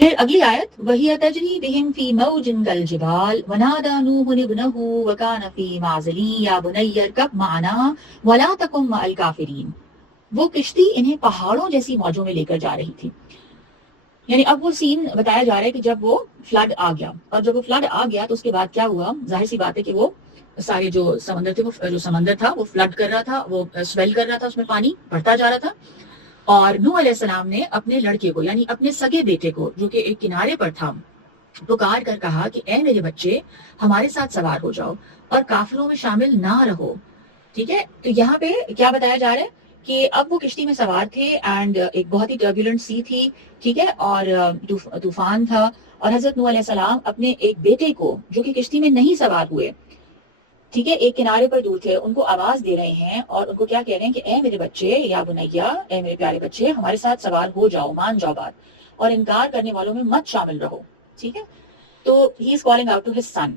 پھر اگلی آیت وَهِيَ تَجْرِي بِهِمْ فِي مَوْجٍ كَالْجِبَالِ وَنَادَى نُوحٌ ابْنَهُ وَكَانَ فِي مَعْزِلٍ يَا بُنَيَّ ارْكَبْ مَعَنَا وَلَا تَكُن مَعَ الْكَافِرِينَ. وہ کشتی انہیں پہاڑوں جیسی موجوں میں لے کر جا رہی تھی. یعنی اب وہ سین بتایا جا رہا ہے کہ جب وہ فلڈ آ گیا، اور جب وہ فلڈ آ گیا تو اس کے بعد کیا ہوا. ظاہر سی بات ہے کہ وہ سارے جو سمندر تھے، وہ جو سمندر تھا وہ فلڈ کر رہا تھا، وہ سویل کر رہا تھا، اس میں پانی بڑھتا جا رہا تھا. اور نوح علیہ السلام نے اپنے لڑکے کو یعنی اپنے سگے بیٹے کو جو کہ ایک کنارے پر تھا پکار کر کہا کہ اے میرے بچے ہمارے ساتھ سوار ہو جاؤ اور کافروں میں شامل نہ رہو. ٹھیک ہے، تو یہاں پہ کیا بتایا جا رہا ہے کہ اب وہ کشتی میں سوار تھے اینڈ ایک بہت ہی ٹربیولنٹ سی تھی. ٹھیک ہے، اور طوفان تھا، اور حضرت نوح علیہ السلام اپنے ایک بیٹے کو جو کہ کشتی میں نہیں سوار ہوئے، ٹھیک ہے، ایک کنارے پر دور تھے، ان کو آواز دے رہے ہیں اور ان کو کیا کہہ رہے ہیں کہ اے میرے بچے یا بنیا، اے میرے پیارے بچے ہمارے ساتھ سوار ہو جاؤ، مان جاؤ بات، اور انکار کرنے والوں میں مت شامل رہو. ٹھیک ہے، تو he is calling out to his sun.